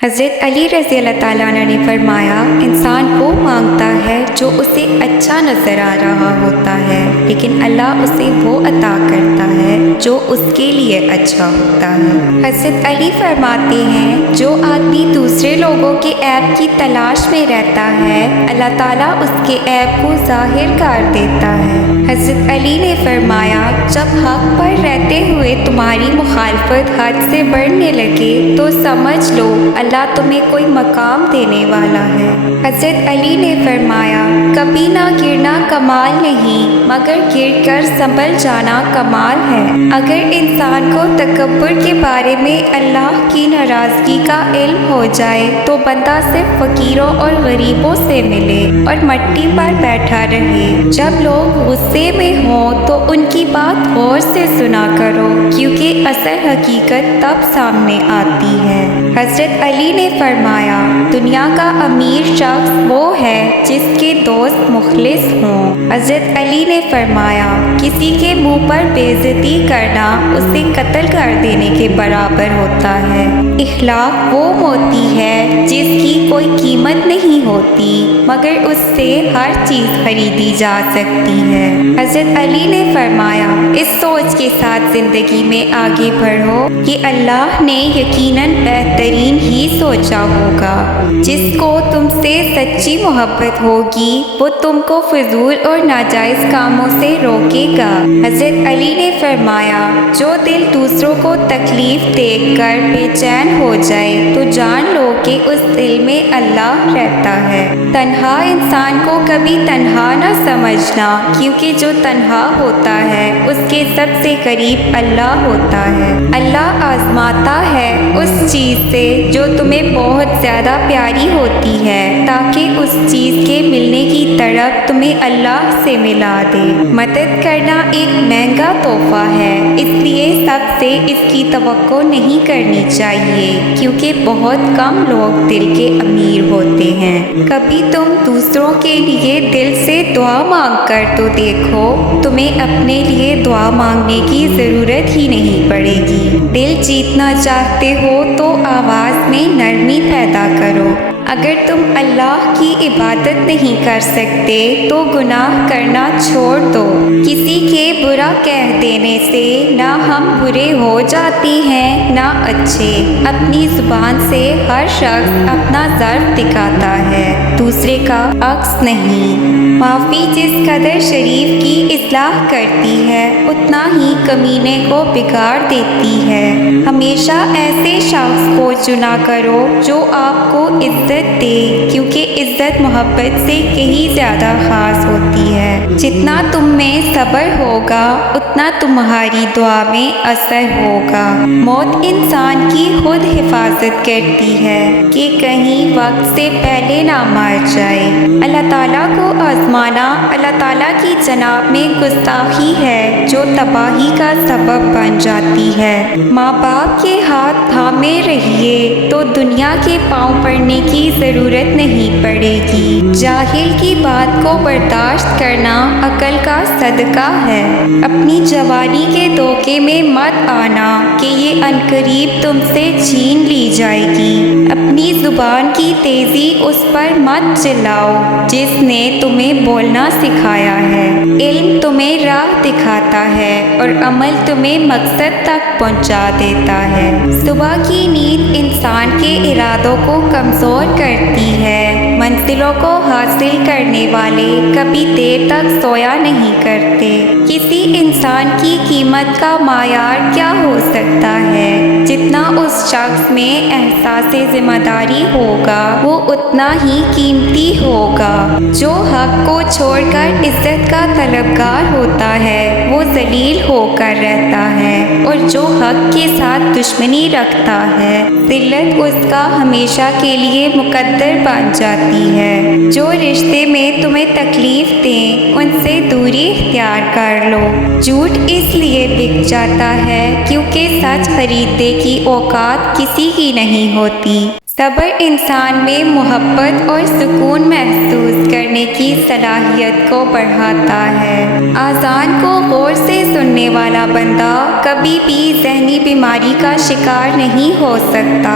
حضرت علی رضی اللہ تعالیٰ عنہ نے فرمایا، انسان وہ مانگتا ہے جو اسے اچھا نظر آ رہا ہوتا ہے، لیکن اللہ اسے وہ عطا کرتا ہے جو اس کے لیے اچھا ہوتا ہے۔ حضرت علی فرماتے ہیں، جو آدمی دوسرے لوگوں کے عیب کی تلاش میں رہتا ہے، اللہ تعالیٰ اس کے عیب کو ظاہر کر دیتا ہے۔ حضرت علی نے فرمایا، جب حق پر رہتے ہوئے تمہاری مخالفت حد سے بڑھنے لگے تو سمجھ لو اللہ تمہیں کوئی مقام دینے والا ہے۔ حضرت علی نے فرمایا، کبھی نہ گرنا کمال نہیں مگر گر کر سنبھل جانا کمال ہے۔ اگر انسان کو تکبر کے بارے میں اللہ کی ناراضگی کا علم ہو جائے تو بندہ صرف فقیروں اور غریبوں سے ملے اور مٹی پر بیٹھا رہے۔ جب لوگ غصے میں ہوں تو ان کی بات غور سے سنا کرو، کیونکہ اصل حقیقت تب سامنے آتی ہے۔ حضرت علی نے فرمایا، دنیا کا امیر شخص وہ ہے جس کے دوست مخلص ہوں۔ حضرت علی نے فرمایا، کسی کے منہ پر بے عزتی کرنا اسے قتل کر دینے کے برابر ہوتا ہے۔ اخلاق وہ موتی ہے جس کی کوئی قیمت نہیں ہوتی مگر اس سے ہر چیز خریدی جا سکتی ہے۔ حضرت علی نے فرمایا، اس سوچ کے ساتھ زندگی میں آگے بڑھو کہ اللہ نے یقیناً بہترین ہی سوچا ہوگا۔ جس کو تم سے سچی محبت ہوگی وہ تم کو فضول اور ناجائز کاموں سے روکے گا۔ حضرت علی نے فرمایا، جو دل دوسروں کو تکلیف دیکھ کر بے چین ہو جائے تو جان لو کہ اس دل میں اللہ رہتا ہے۔ تنہا انسان کو کبھی تنہا نہ سمجھنا، کیونکہ جو تنہا ہوتا ہے اس کے سب سے قریب اللہ ہوتا ہے۔ اللہ آزماتا ہے اس چیز سے جو تمہیں بہت زیادہ پیاری ہوتی ہے، تاکہ اس چیز کے ملنے کی طرف تمہیں اللہ سے ملا دے۔ مدد کرنا ایک مہنگا تحفہ ہے، اس لیے سب سے اس کی توقع نہیں کرنی چاہیے، کیونکہ بہت کم لوگ دل کے امیر ہوتے ہیں۔ کبھی تم دوسروں کے لیے دل سے دعا مانگ کر تو دیکھو، تمہیں اپنے لیے دعا مانگنے کی ضرورت ہی نہیں پڑے گی۔ دل جیتنا چاہتے ہو تو آواز میں نرمی پیدا کرو۔ اگر تم اللہ کی عبادت نہیں کر سکتے تو گناہ کرنا چھوڑ دو۔ کسی کے برا کہہ دینے سے نہ ہم برے ہو جاتے ہیں نہ اچھے۔ اپنی زبان سے ہر شخص اپنا ظرف دکھاتا ہے، دوسرے کا عکس نہیں۔ معافی جس قدر شریف کی اصلاح کرتی ہے اتنا ہی کمینے کو بگاڑ دیتی ہے۔ ہمیشہ ایسے شخص کو چنا کرو جو آپ کو عزت دے، کیونکہ عزت محبت سے کہیں زیادہ خاص ہوتی ہے۔ جتنا تم میں صبر ہوگا اتنا تمہاری دعا میں اثر ہوگا۔ موت انسان کی خود حفاظت کرتی ہے کہ کہیں وقت سے پہلے نہ مر جائے۔ اللہ تعالیٰ کو آزمانا اللہ تعالیٰ کی جناب میں گستاخی ہے جو تباہی کا سبب بن جاتی ہے۔ ماں باپ کے ہاتھ تھامے رہیے تو دنیا کے پاؤں پڑنے کی ضرورت نہیں پڑے گی۔ جاہل کی بات کو برداشت کرنا عقل کا صدقہ ہے۔ اپنی جوانی کے دھوکے میں مت آنا کہ یہ عنقریب تم سے چھین لی جائے گی۔ اپنی زبان کی تیزی اس پر مت چلاؤ جس نے تمہیں بولنا سکھایا ہے۔ علم تمہیں راہ دکھاتا ہے اور عمل تمہیں مقصد تک پہنچا دیتا ہے۔ صبح کی نیند انسان کے ارادوں کو کمزور کرتی ہے۔ منزلوں کو حاصل کرنے والے کبھی دیر تک سویا نہیں کرتے۔ کسی انسان کی قیمت کا معیار کیا ہو سکتا ہے؟ جتنا اس شخص میں احساس ذمہ داری ہوگا وہ اتنا ہی قیمتی ہوگا۔ جو حق کو چھوڑ کر عزت کا طلبگار ہوتا ہے وہ ذلیل ہو کر رہتا ہے، اور جو حق کے ساتھ دشمنی رکھتا ہے ذلت اس کا ہمیشہ کے لیے مقدر بن جاتی ہے۔ جو رشتے میں تمہیں تکلیف دیں ان سے دوری اختیار کر لو۔ جھوٹ اس لیے بک جاتا ہے کیونکہ سچ خریدنے کی اوقات کسی کی نہیں ہوتی۔ صبر انسان میں محبت اور سکون محسوس کرنے کی صلاحیت کو بڑھاتا ہے۔ اذان کو غور سے سننے والا بندہ کبھی بھی ذہنی بیماری کا شکار نہیں ہو سکتا۔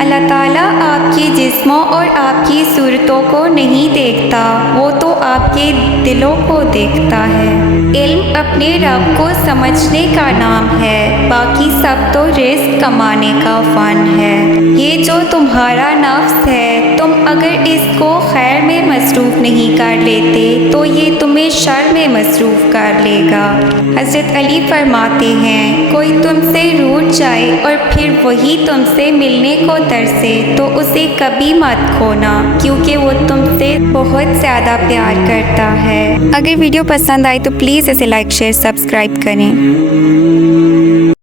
اللہ تعالیٰ آپ کے جسموں اور آپ کی صورتوں کو نہیں دیکھتا، وہ تو آپ کے دلوں کو دیکھتا ہے۔ علم اپنے رب کو سمجھنے کا نام ہے، باقی سب تو رزق کمانے کا فن ہے۔ یہ جو تمہارا نفس ہے، تم اگر اس کو خیر میں مصروف نہیں کر لیتے تو یہ تمہیں شر میں مصروف کر لے گا۔ حضرت علی فرماتے ہیں، کوئی تم سے روٹھ جائے اور پھر وہی تم سے ملنے کو ترسے تو اسے کبھی مت کھونا، کیونکہ وہ تم سے بہت زیادہ پیار کرتا ہے۔ اگر ویڈیو پسند آئے تو پلیز اسے لائک، شیئر، سبسکرائب کریں۔